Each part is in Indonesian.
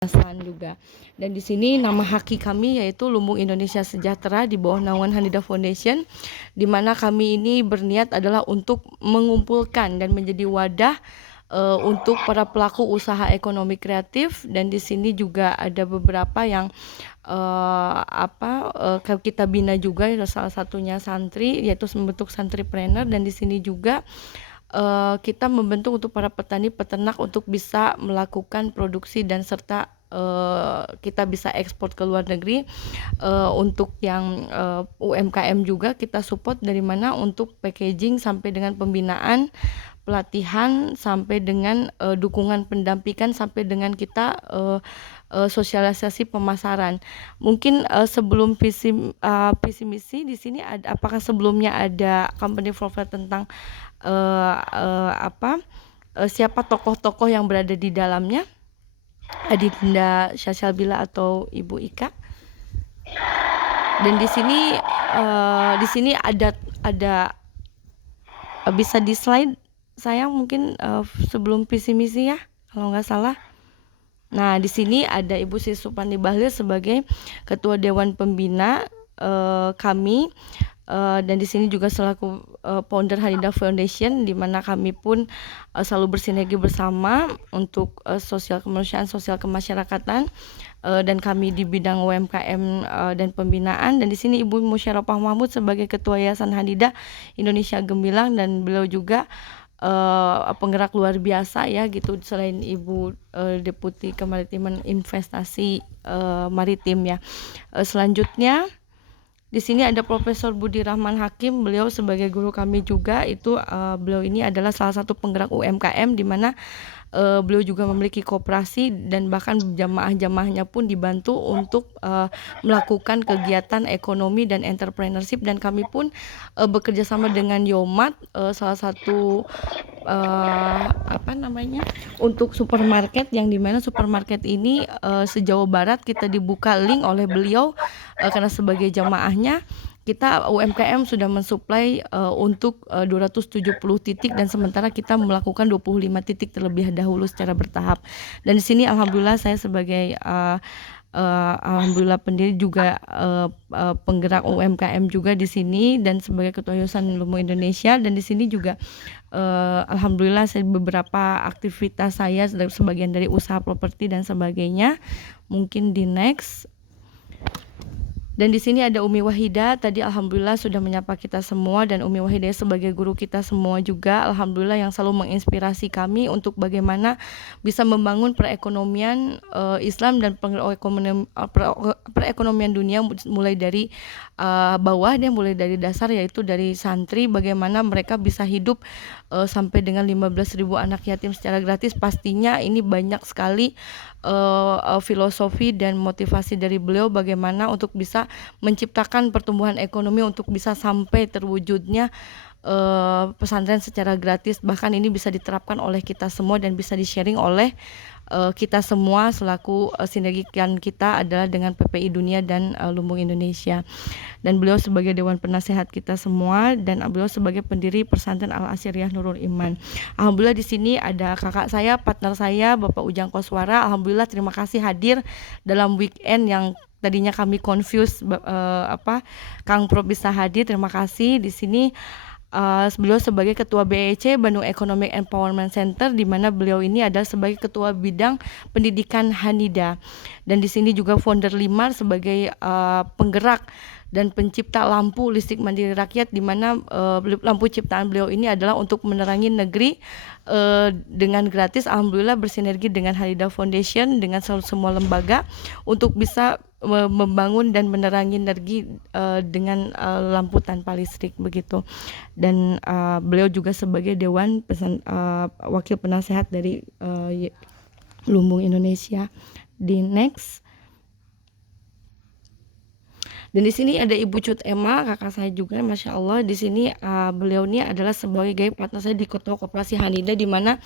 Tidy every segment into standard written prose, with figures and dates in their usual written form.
juga. Dan di sini nama haki kami yaitu Lumbung Indonesia Sejahtera di bawah naungan Hanida Foundation, di mana kami ini berniat adalah untuk mengumpulkan dan menjadi wadah untuk para pelaku usaha ekonomi kreatif. Dan di sini juga ada beberapa yang kita bina juga, salah satunya santri, yaitu membentuk santripreneur. Dan di sini juga kita membentuk untuk para petani peternak untuk bisa melakukan produksi dan serta kita bisa ekspor ke luar negeri. Untuk yang UMKM juga kita support, dari mana untuk packaging sampai dengan pembinaan, pelatihan, sampai dengan dukungan pendampingan, sampai dengan kita sosialisasi pemasaran. Mungkin sebelum visi misi di sini ada, apakah sebelumnya ada company profile tentang siapa tokoh-tokoh yang berada di dalamnya? Adinda Syasyalbila atau Ibu Ika. Dan di sini ada bisa di slide saya mungkin sebelum visi misi ya, kalau nggak salah. Nah, di sini ada Ibu Sri Supandi Bahlil sebagai Ketua Dewan Pembina kami. Dan di sini juga selaku founder Hanida Foundation, di mana kami pun selalu bersinergi bersama untuk sosial kemanusiaan, sosial kemasyarakatan, dan kami di bidang UMKM dan pembinaan. Dan di sini Ibu Musyarafah Mahmud sebagai Ketua Yayasan Hanida Indonesia Gemilang, dan beliau juga penggerak luar biasa ya gitu, selain Ibu Deputi Kemaritiman Investasi Maritim ya. Selanjutnya di sini ada Profesor Budi Rahman Hakim, beliau sebagai guru kami juga. Itu beliau ini adalah salah satu penggerak UMKM, di mana beliau juga memiliki koperasi, dan bahkan jamaah-jamaahnya pun dibantu untuk melakukan kegiatan ekonomi dan entrepreneurship. Dan kami pun bekerja sama dengan Yomat, salah satu untuk supermarket, yang dimana supermarket ini sejauh barat kita dibuka link oleh beliau, karena sebagai jamaahnya kita UMKM sudah mensuplai untuk 270 titik, dan sementara kita melakukan 25 titik terlebih dahulu secara bertahap. Dan di sini alhamdulillah saya sebagai alhamdulillah pendiri juga penggerak UMKM juga di sini, dan sebagai Ketua Yayasan Lumbung Indonesia. Dan di sini juga alhamdulillah saya beberapa aktivitas saya sebagian dari usaha properti dan sebagainya. Mungkin di next. Dan di sini ada Umi Wahida, tadi alhamdulillah sudah menyapa kita semua, dan Umi Wahida sebagai guru kita semua juga alhamdulillah, yang selalu menginspirasi kami untuk bagaimana bisa membangun perekonomian Islam dan perekonomian dunia, mulai dari bawah, dan mulai dari dasar, yaitu dari santri, bagaimana mereka bisa hidup sampai dengan 15.000 anak yatim secara gratis. Pastinya ini banyak sekali filosofi dan motivasi dari beliau bagaimana untuk bisa menciptakan pertumbuhan ekonomi untuk bisa sampai terwujudnya pesantren secara gratis. Bahkan ini bisa diterapkan oleh kita semua dan bisa di-sharing oleh kita semua, selaku sinergikan kita adalah dengan PPI Dunia dan Lumbung Indonesia. Dan beliau sebagai Dewan Penasehat kita semua, dan beliau sebagai pendiri Pesantren Al Asyriah Nurul Iman. Alhamdulillah di sini ada kakak saya, partner saya, Bapak Ujang Koswara. Alhamdulillah terima kasih hadir dalam weekend yang tadinya kami confuse Kang Pro bisa hadir. Terima kasih. Di sini beliau sebagai Ketua BEC, Bandung Economic Empowerment Center, di mana beliau ini adalah sebagai Ketua Bidang Pendidikan Hanida. Dan di sini juga founder Limar sebagai penggerak dan pencipta lampu listrik mandiri rakyat, di mana lampu ciptaan beliau ini adalah untuk menerangi negeri dengan gratis. Alhamdulillah bersinergi dengan Hanida Foundation, dengan semua lembaga untuk bisa membangun dan menerangi energi dengan lampu tanpa listrik begitu. Dan beliau juga sebagai Dewan Wakil Penasehat dari Lumbung Indonesia. Di next. Dan di sini ada Ibu Cut Emma, kakak saya juga, masya Allah. Di sini beliau ini adalah sebagai partner saya di Ketua Koperasi Hanida, di mana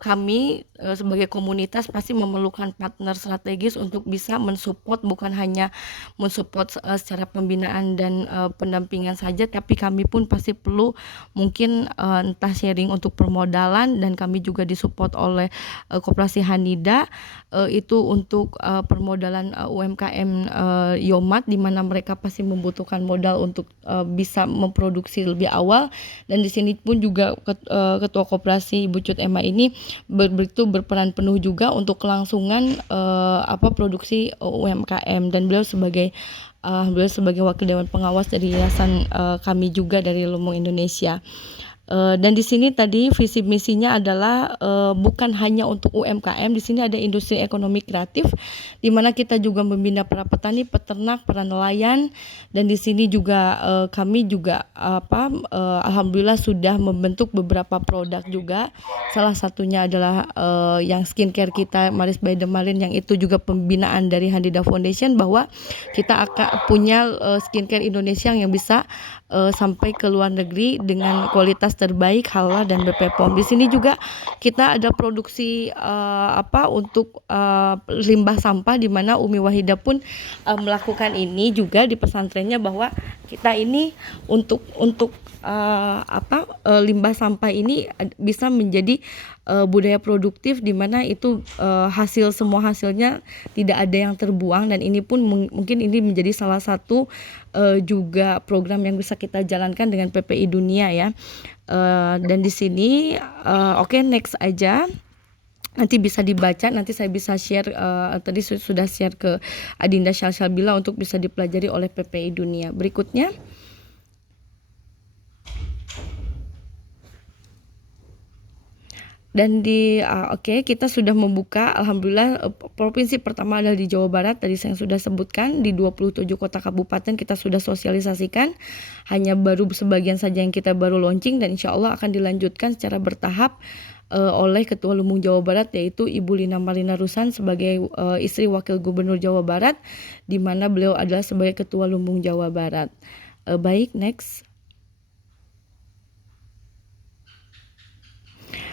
kami sebagai komunitas pasti memerlukan partner strategis untuk bisa mensupport, bukan hanya mensupport secara pembinaan dan pendampingan saja, tapi kami pun pasti perlu mungkin entah sharing untuk permodalan, dan kami juga disupport oleh Koperasi Hanida itu untuk permodalan UMKM Yomat, di mana mereka pasti membutuhkan modal untuk bisa memproduksi lebih awal. Dan di sini pun juga Ketua Koperasi Ibu Cut Emma ini berperan penuh juga untuk kelangsungan produksi UMKM, dan beliau sebagai wakil dewan pengawas dari yayasan kami juga dari Lumbung Indonesia. Dan di sini tadi visi misinya adalah bukan hanya untuk UMKM. Di sini ada industri ekonomi kreatif, di mana kita juga membina para petani, peternak, para nelayan. Dan di sini juga kami juga alhamdulillah sudah membentuk beberapa produk juga. Salah satunya adalah yang skincare kita Maris by Demarin, yang itu juga pembinaan dari Handida Foundation, bahwa kita akan punya skincare Indonesia yang bisa sampai ke luar negeri dengan kualitas terbaik, halal dan BPOM. Di sini juga kita ada produksi untuk limbah sampah, di mana Umi Wahida pun melakukan ini juga di pesantrennya, bahwa kita ini untuk limbah sampah ini bisa menjadi budaya produktif, di mana itu semua hasilnya tidak ada yang terbuang. Dan ini pun mungkin ini menjadi salah satu juga program yang bisa kita jalankan dengan PPI Dunia ya. Dan di sini oke, next aja. Nanti bisa dibaca, nanti saya bisa share, tadi sudah share ke Adinda Syalsabila untuk bisa dipelajari oleh PPI Dunia. Berikutnya. Dan kita sudah membuka, alhamdulillah, provinsi pertama adalah di Jawa Barat. Tadi saya sudah sebutkan di 27 kota kabupaten kita sudah sosialisasikan. Hanya baru sebagian saja yang kita baru launching, dan insya Allah akan dilanjutkan secara bertahap oleh Ketua Lumbung Jawa Barat, yaitu Ibu Lina Marlina Rusan sebagai istri Wakil Gubernur Jawa Barat, di mana beliau adalah sebagai Ketua Lumbung Jawa Barat. Baik, next.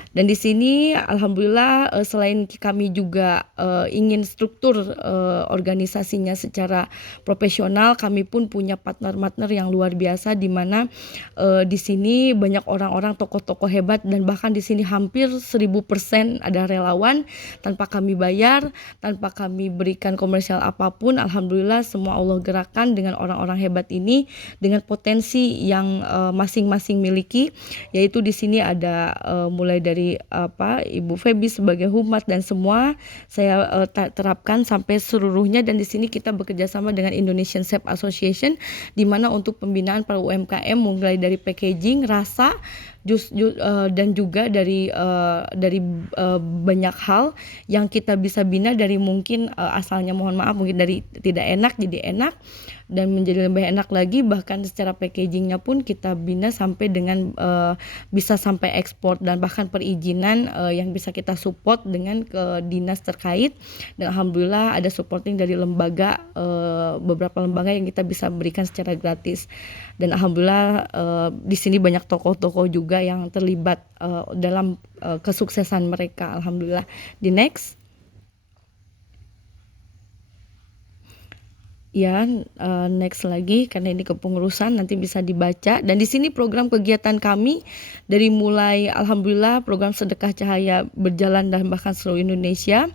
Dan di sini alhamdulillah selain kami juga ingin struktur organisasinya secara profesional, kami pun punya partner-partner yang luar biasa, di mana di sini banyak orang-orang tokoh-tokoh hebat, dan bahkan di sini hampir 1000% ada relawan tanpa kami bayar, tanpa kami berikan komersial apapun. Alhamdulillah semua Allah gerakan dengan orang-orang hebat ini dengan potensi yang masing-masing miliki, yaitu di sini ada mulai dari Ibu Febi sebagai humas, dan semua saya terapkan sampai seluruhnya. Dan di sini kita bekerja sama dengan Indonesian Chef Association, di mana untuk pembinaan para UMKM mulai dari packaging, rasa, dan juga dari banyak hal yang kita bisa bina, dari mungkin asalnya mohon maaf mungkin dari tidak enak jadi enak dan menjadi lebih enak lagi. Bahkan secara packagingnya pun kita bina sampai dengan bisa sampai ekspor, dan bahkan perizinan yang bisa kita support dengan ke dinas terkait. Dan alhamdulillah ada supporting dari lembaga, beberapa lembaga yang kita bisa berikan secara gratis. Dan alhamdulillah di sini banyak tokoh-tokoh juga yang terlibat dalam kesuksesan mereka, alhamdulillah. Di next. Ya, next lagi, karena ini kepengurusan nanti bisa dibaca. Dan di sini program kegiatan kami dari mulai alhamdulillah program sedekah cahaya berjalan dan bahkan seluruh Indonesia.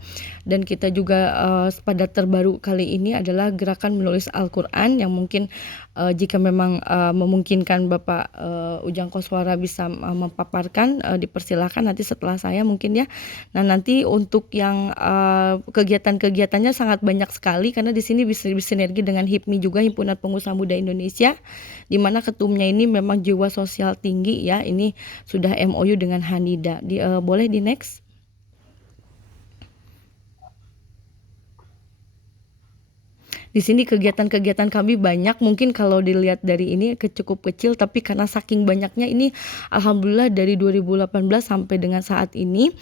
Dan kita juga pada terbaru kali ini adalah gerakan menulis Al-Quran, yang mungkin jika memang memungkinkan Bapak Ujang Koswara bisa memaparkan, dipersilakan nanti setelah saya mungkin ya. Nah, nanti untuk yang kegiatan-kegiatannya sangat banyak sekali, karena di sini bisa bersinergi dengan HIPMI juga, Himpunan Pengusaha Muda Indonesia, di mana ketumnya ini memang jiwa sosial tinggi ya. Ini sudah MOU dengan Hanida. Boleh di next. Di sini kegiatan-kegiatan kami banyak, mungkin kalau dilihat dari ini cukup kecil, tapi karena saking banyaknya ini alhamdulillah dari 2018 sampai dengan saat ini,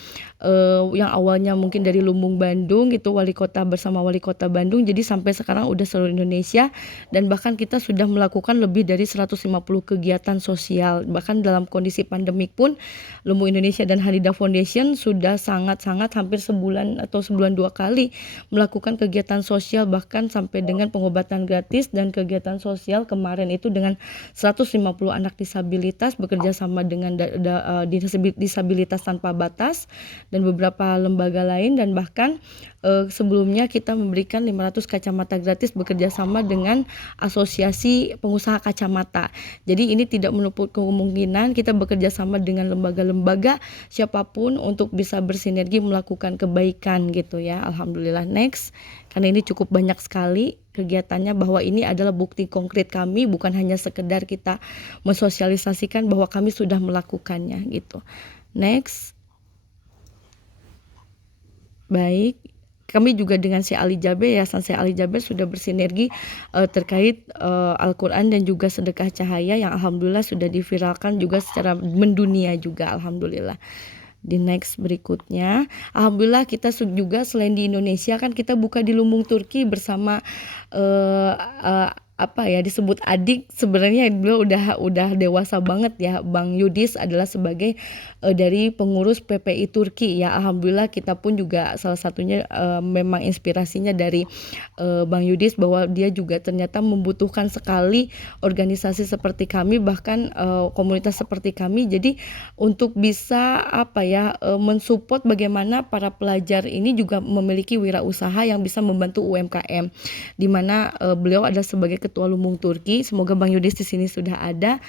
yang awalnya mungkin dari Lumbung Bandung gitu, wali kota bersama wali kota Bandung, jadi sampai sekarang udah seluruh Indonesia, dan bahkan kita sudah melakukan lebih dari 150 kegiatan sosial. Bahkan dalam kondisi pandemik pun Lumbung Indonesia dan Halida Foundation sudah sangat-sangat hampir sebulan atau sebulan 2 kali melakukan kegiatan sosial, bahkan sampai dengan pengobatan gratis dan kegiatan sosial kemarin itu dengan 150 anak disabilitas bekerja sama dengan disabilitas tanpa batas dan beberapa lembaga lain, dan bahkan sebelumnya kita memberikan 500 kacamata gratis bekerja sama dengan Asosiasi Pengusaha Kacamata. Jadi ini tidak menutup kemungkinan kita bekerja sama dengan lembaga-lembaga siapapun untuk bisa bersinergi melakukan kebaikan gitu ya. Alhamdulillah. Next, karena ini cukup banyak sekali kegiatannya, bahwa ini adalah bukti konkret kami, bukan hanya sekedar kita mensosialisasikan bahwa kami sudah melakukannya gitu. Next. Baik, kami juga dengan Syekh Ali Jaber, Yayasan Syekh Ali Jaber sudah bersinergi terkait Al-Quran dan juga sedekah cahaya yang alhamdulillah sudah diviralkan juga secara mendunia juga, alhamdulillah. Di next berikutnya, alhamdulillah kita juga selain di Indonesia kan kita buka di Lumbung Turki bersama disebut adik, sebenarnya beliau udah dewasa banget ya. Bang Yudis adalah sebagai dari pengurus PPI Turki ya. Alhamdulillah kita pun juga salah satunya memang inspirasinya dari Bang Yudis, bahwa dia juga ternyata membutuhkan sekali organisasi seperti kami, bahkan komunitas seperti kami. Jadi untuk bisa mensupport bagaimana para pelajar ini juga memiliki wirausaha yang bisa membantu UMKM, di mana beliau adalah sebagai Ketua Lumbung Turki. Semoga Bang Yudis di sini sudah ada.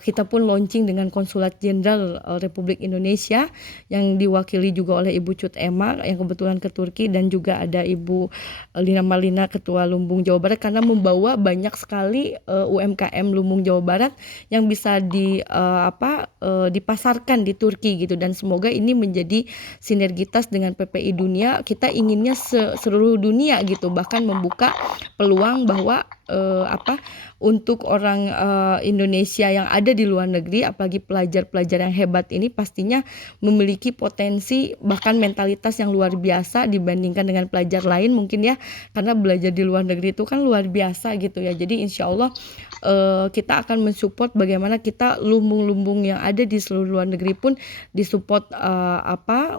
Kita pun launching dengan Konsulat Jenderal Republik Indonesia yang diwakili juga oleh Ibu Cut Ema yang kebetulan ke Turki, dan juga ada Ibu Lina Malina Ketua Lumbung Jawa Barat, karena membawa banyak sekali UMKM Lumbung Jawa Barat yang bisa dipasarkan di Turki gitu. Dan semoga ini menjadi sinergitas dengan PPI Dunia. Kita inginnya seluruh dunia gitu, bahkan membuka peluang bahwa untuk orang Indonesia yang ada di luar negeri, apalagi pelajar-pelajar yang hebat ini pastinya memiliki potensi bahkan mentalitas yang luar biasa dibandingkan dengan pelajar lain mungkin ya, karena belajar di luar negeri itu kan luar biasa gitu ya. Jadi insya Allah kita akan mensupport bagaimana kita lumbung-lumbung yang ada di seluruh luar negeri pun disupport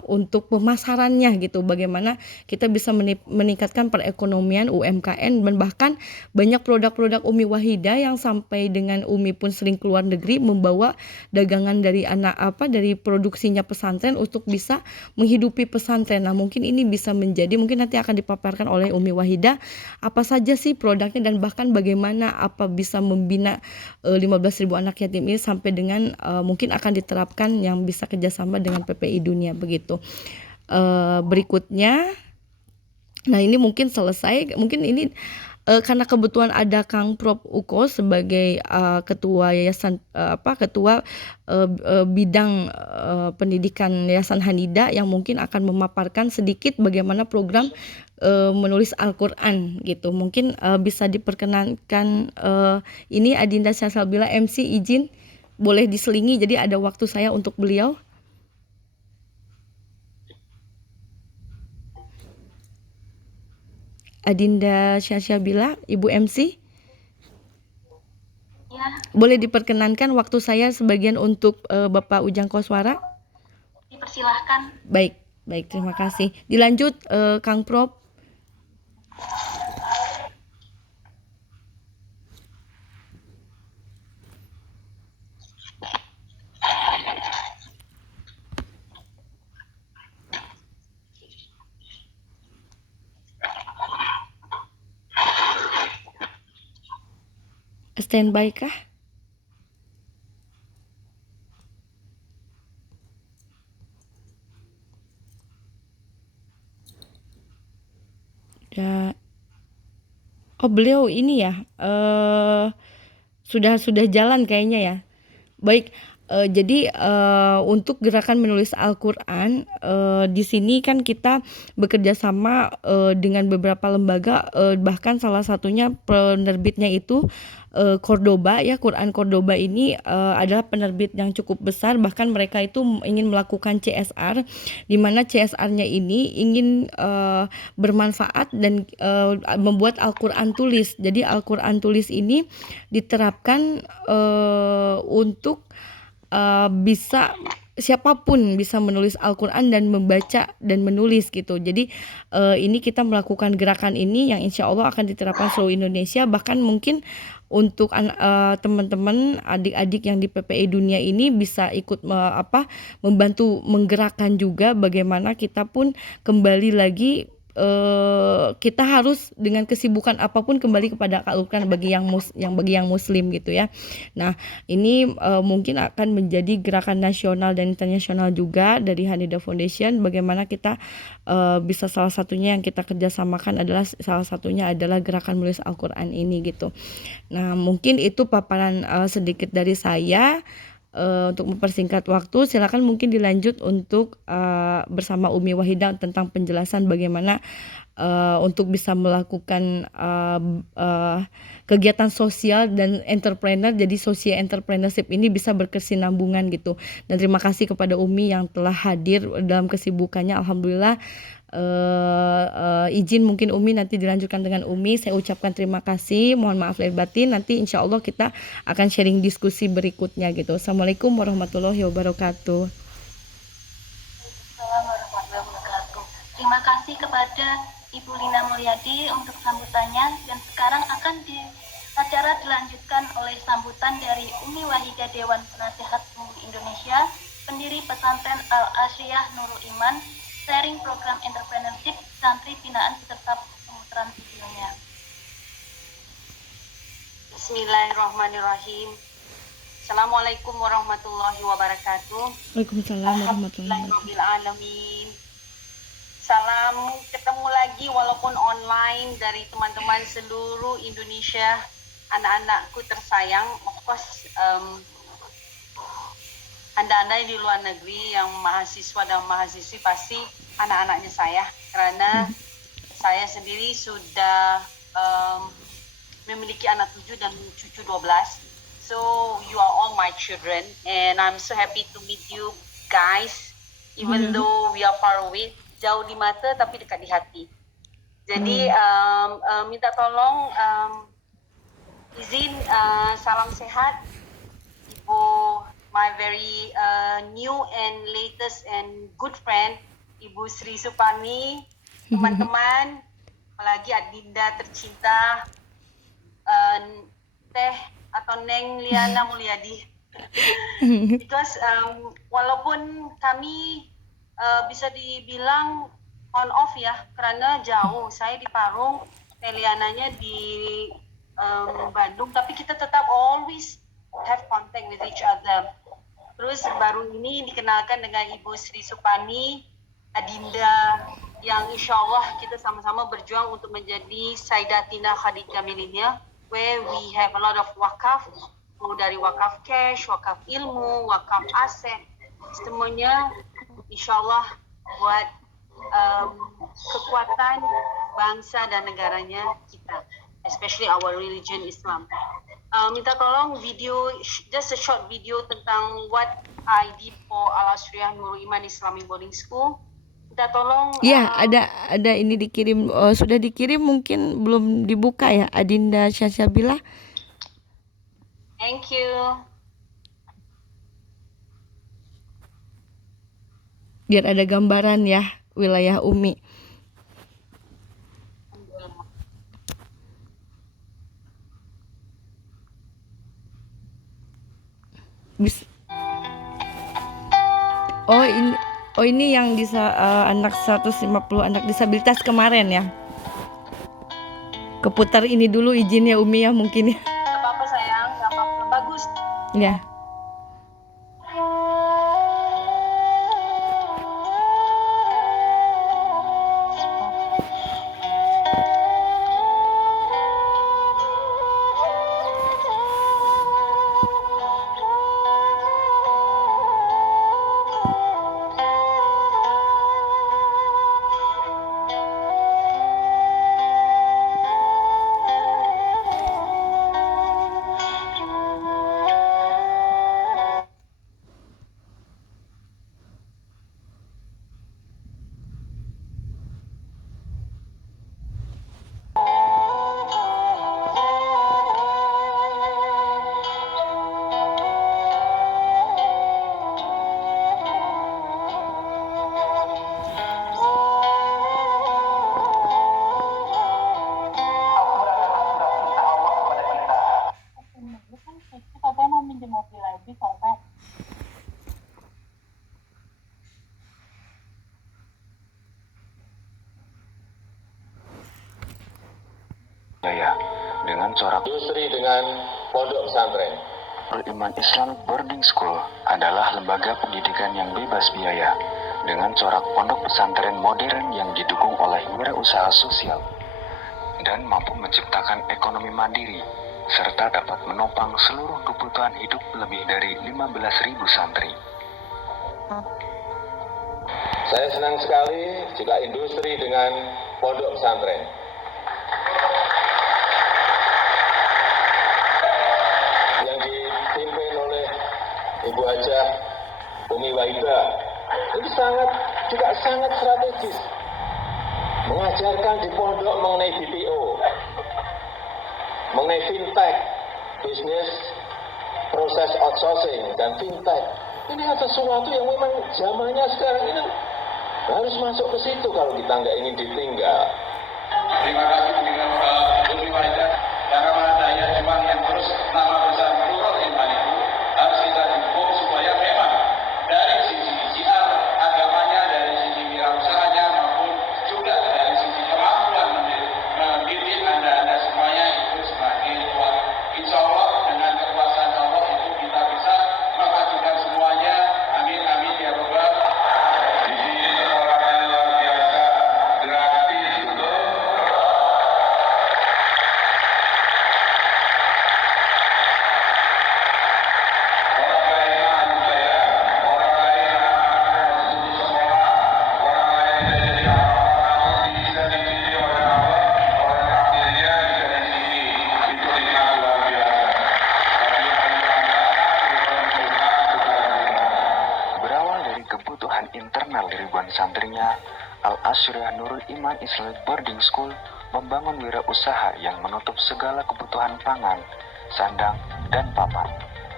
untuk pemasarannya gitu, bagaimana kita bisa meningkatkan perekonomian UMKM, dan bahkan banyak produk-produk Umi Wahida yang sampai dengan Umi pun sering keluar negeri membawa dagangan dari dari produksinya pesantren untuk bisa menghidupi pesantren. Nah, mungkin ini bisa menjadi, mungkin nanti akan dipaparkan oleh Umi Wahida apa saja sih produknya, dan bahkan bagaimana bisa membina 15.000 anak yatim ini sampai dengan mungkin akan diterapkan yang bisa kerjasama dengan PPI Dunia begitu. Berikutnya, nah ini mungkin selesai, mungkin ini karena kebetulan ada Kang Prof Uko sebagai ketua yayasan ketua bidang pendidikan Yayasan Hanida, yang mungkin akan memaparkan sedikit bagaimana program menulis Al-Quran gitu. Mungkin bisa diperkenankan ini Adinda Syasalbila MC, izin boleh diselingi, jadi ada waktu saya untuk beliau. Adinda Syashabila, Ibu MC, ya. Boleh diperkenankan waktu saya sebagian untuk Bapak Ujang Koswara? Dipersilahkan. Baik, terima kasih. Dilanjut Kang Prof. Standby kah? Ya. Oh, beliau ini ya sudah jalan kayaknya ya. Baik, Jadi, untuk gerakan menulis Al-Qur'an, di sini kan kita bekerja sama, dengan beberapa lembaga, bahkan salah satunya penerbitnya itu, Cordoba ya, Quran Cordoba ini, adalah penerbit yang cukup besar, bahkan mereka itu ingin melakukan CSR, di mana CSR-nya ini ingin, bermanfaat dan, membuat Al-Qur'an tulis. Jadi Al-Qur'an tulis ini diterapkan, untuk bisa siapapun bisa menulis Al-Qur'an dan membaca dan menulis gitu. Jadi, ini kita melakukan gerakan ini yang insya Allah akan diterapkan seluruh Indonesia, bahkan mungkin untuk teman-teman, adik-adik yang di PPI Dunia ini bisa ikut membantu menggerakkan juga bagaimana kita pun kembali lagi, kita harus dengan kesibukan apapun kembali kepada Al-Qur'an bagi yang muslim gitu ya. Nah, ini, mungkin akan menjadi gerakan nasional dan internasional juga dari Hanidah Foundation, bagaimana kita, bisa salah satunya yang kita kerjasamakan adalah salah satunya adalah gerakan menulis Al-Qur'an ini gitu. Nah, mungkin itu paparan, sedikit dari saya, untuk mempersingkat waktu. Silakan mungkin dilanjut untuk, bersama Umi Wahidah tentang penjelasan bagaimana, untuk bisa melakukan, kegiatan sosial dan entrepreneur, jadi social entrepreneurship ini bisa berkesinambungan gitu. Dan terima kasih kepada Umi yang telah hadir dalam kesibukannya. Alhamdulillah, izin mungkin Umi nanti dilanjutkan dengan Umi. Saya ucapkan terima kasih, mohon maaf lahir batin. Nanti insya Allah kita akan sharing diskusi berikutnya gitu. Assalamualaikum warahmatullahi wabarakatuh. Waalaikumsalam warahmatullahi wabarakatuh. Terima kasih kepada Ibu Lina Mulyadi untuk sambutannya, dan sekarang acara dilanjutkan oleh sambutan dari Umi Wahidah Dewan Penasehat Umum Indonesia, pendiri pesantren Al-Asriyah Nurul Iman, sharing program entrepreneurship santri binaan beserta pemutaran videonya. Bismillahirrahmanirrahim. Assalamualaikum warahmatullahi wabarakatuh. Waalaikumsalam warahmatullahi wabarakatuh. Alhamdulillahirrahmanirrahim. Salam ketemu lagi walaupun online dari teman-teman seluruh Indonesia, anak-anakku tersayang. Of course, anda-anda yang di luar negeri yang mahasiswa dan mahasiswi pasti anak-anaknya saya, karena saya sendiri sudah memiliki anak 7 dan cucu 12. So you are all my children and I'm so happy to meet you guys, even though we are far away, jauh di mata tapi dekat di hati. Jadi minta tolong izin salam sehat Ibu, my very new and latest and good friend Ibu Sri Supani, teman-teman, apalagi Adinda tercinta, Teh atau Neng Liana Mulyadi. Because walaupun kami bisa dibilang on off ya, karena jauh, saya di Parung, Teh Liananya di Bandung, tapi kita tetap always have contact with each other. Terus baru ini dikenalkan dengan Ibu Sri Supani, Adinda, yang insya Allah kita sama-sama berjuang untuk menjadi Sayyidatina Khadijah Millennial, where we have a lot of wakaf, dari wakaf cash, wakaf ilmu, wakaf aset, semuanya insya Allah buat kekuatan bangsa dan negaranya kita, especially our religion Islam. Minta tolong video, just a short video tentang what I did for Al-Asriyah Nurul Iman Islamic Boarding School. Minta tolong. Ya, ada ini dikirim, sudah dikirim, mungkin belum dibuka ya, Adinda Syasabila. Thank you. Biar ada gambaran ya wilayah Umi. Oh ini yang anak 150 anak disabilitas kemarin ya. Keputar ini dulu izinnya Umi ya mungkin ya. Gak apa-apa sayang, gak apa-apa, bagus. Ya. biaya dengan corak industri dengan pondok pesantren. Nurul Iman Islamic Boarding School adalah lembaga pendidikan yang bebas biaya dengan corak pondok pesantren modern yang didukung oleh wirausaha sosial dan mampu menciptakan ekonomi mandiri serta dapat menopang seluruh kebutuhan hidup lebih dari 15.000 santri. Saya senang sekali jika industri dengan pondok pesantren yang dipimpin oleh Ibu Hajah Umi Wahida ini juga sangat strategis, mengajarkan di pondok mengenai BPO, mengenai fintech, bisnis proses outsourcing dan fintech. Ini ada sesuatu yang memang zamannya sekarang ini harus masuk ke situ kalau kita nggak ingin ditinggal. Terima kasih Bu Umi Wahida. Karena saya memang yang terus nama besar Nurul Iman itu harus kita dukung supaya memang dari sisi syiar agamanya, dari sisi wirausahanya maupun juga dari sisi kemampuan mendidik anda semuanya itu semakin kuat. Insya Allah dengan kekuasaan Allah itu kita bisa memajukan semuanya. Amin amin ya Rabbal. Di sini sekolahnya luar biasa, gratis betul. Berawal dari kebutuhan internal ribuan santrinya, Al-Asyriyah Nurul Iman Islamic Boarding School membangun wirausaha yang menutup segala kebutuhan pangan, sandang, dan papan.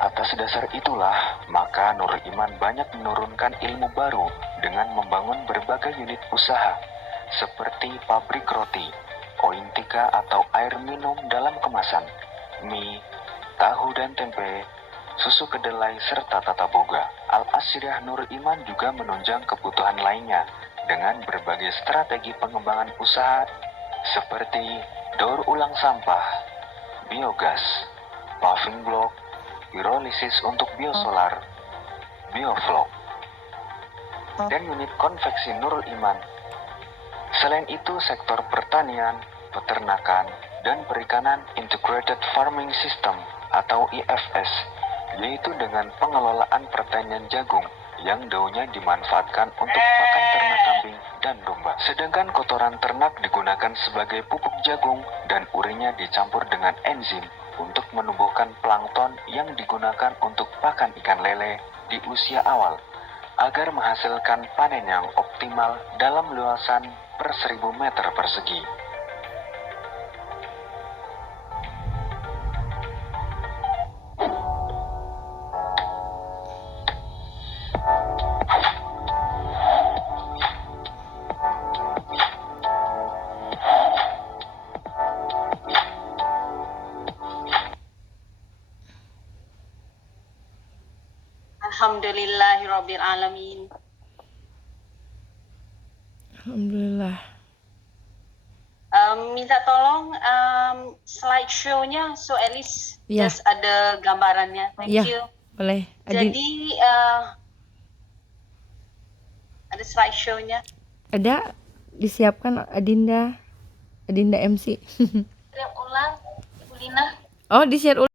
Atas dasar itulah, maka Nurul Iman banyak menurunkan ilmu baru dengan membangun berbagai unit usaha, seperti pabrik roti, ointika atau air minum dalam kemasan, mie, tahu dan tempe, susu kedelai, serta tata boga. Al-Asyriyah Nurul Iman juga menunjang kebutuhan lainnya dengan berbagai strategi pengembangan usaha seperti daur ulang sampah, biogas, paving block, pirolisis untuk biosolar, bioflok, dan unit konveksi Nurul Iman. Selain itu, sektor pertanian, peternakan, dan perikanan Integrated Farming System atau IFS, yaitu dengan pengelolaan pertanian jagung yang daunnya dimanfaatkan untuk pakan ternak kambing dan domba. Sedangkan kotoran ternak digunakan sebagai pupuk jagung dan urinnya dicampur dengan enzim untuk menumbuhkan plankton yang digunakan untuk pakan ikan lele di usia awal agar menghasilkan panen yang optimal dalam luasan per 1000 meter persegi. Alhamdulillahirabbil alamin. Alhamdulillah. Minta tolong slideshow-nya so at least Ya. just ada gambarannya. Thank Ya. you. Boleh. Adin, Jadi ada slideshow-nya. ada disiapkan Adinda MC. Kirim ulang, Ibu Lina. Oh, di-share ulang.